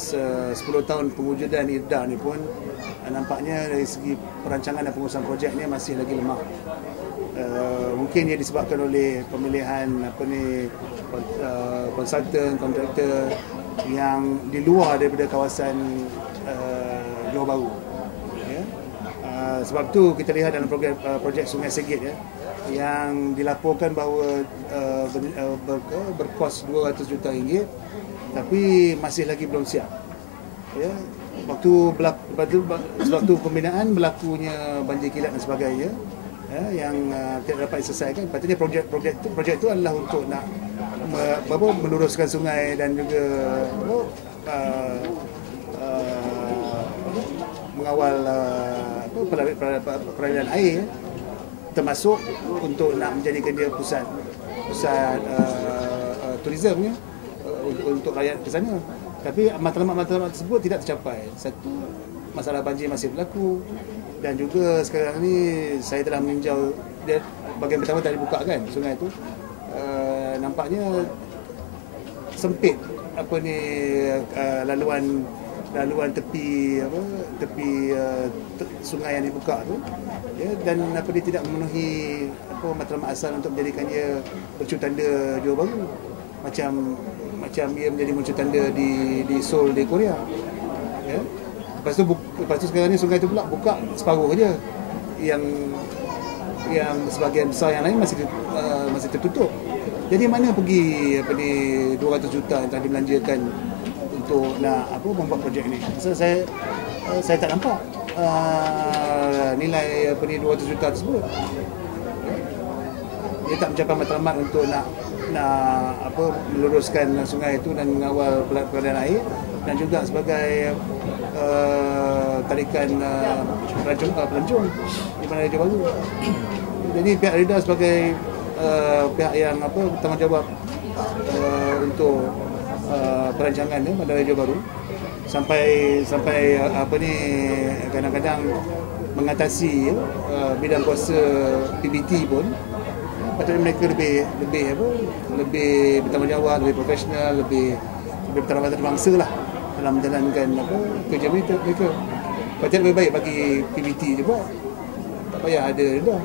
selepas 10 tahun pewujudan IRDA ni pun nampaknya dari segi perancangan dan pengurusan projek ni masih lagi lemah. Mungkin ia disebabkan oleh pemilihan konsultan, kontraktor yang di luar daripada kawasan Johor Bahru. Ya. Sebab tu kita lihat dalam projek Sungai Segit ya, yang dilaporkan bahawa berkos 200 juta ringgit tapi masih lagi belum siap. Ya. Sebab tu pembinaan berlakunya banjir kilat dan sebagainya. Ya, yang tidak dapat diselesaikan. Patutnya projek itu adalah untuk nak meluruskan sungai dan juga mengawal peralihan air, termasuk untuk nak menjadikan dia pusat turisme untuk rakyat ke sana. Tapi matlamat tersebut tidak tercapai. Satu, masalah banjir masih berlaku. Dan juga sekarang ni saya telah meninjau bahagian pertama tak dibuka kan sungai tu, nampaknya sempit laluan tepi sungai yang dibuka tu ya, dan dia tidak memenuhi matlamat asal untuk menjadikannya mercu tanda Johor Bahru macam ia menjadi mercu tanda di Seoul di Korea ya. Lepas tu sekarang ni sungai tu pula buka separuh saja. Yang sebahagian besar yang lain masih tertutup. Jadi mana pergi 200 juta yang telah dibelanjakan untuk nak membuat projek ni? So, saya tak nampak nilai 200 juta tersebut. Dia tak mencapai matlamat untuk nak meluruskan sungai itu dan mengawal peralihan air dan juga sebagai tarikan pelancong di mana Johor Bahru. Jadi pihak IRDA sebagai pihak yang bertanggungjawab untuk perancangan Bandara Johor Bahru sampai kadang-kadang mengatasi bidang kuasa PBT pun patutnya mereka lebih bertanggungjawab, lebih profesional, lebih berbangsa lah dalam menjalankan kerja mereka. Patutnya lebih baik bagi PBT je buat. Tak payah ada dah.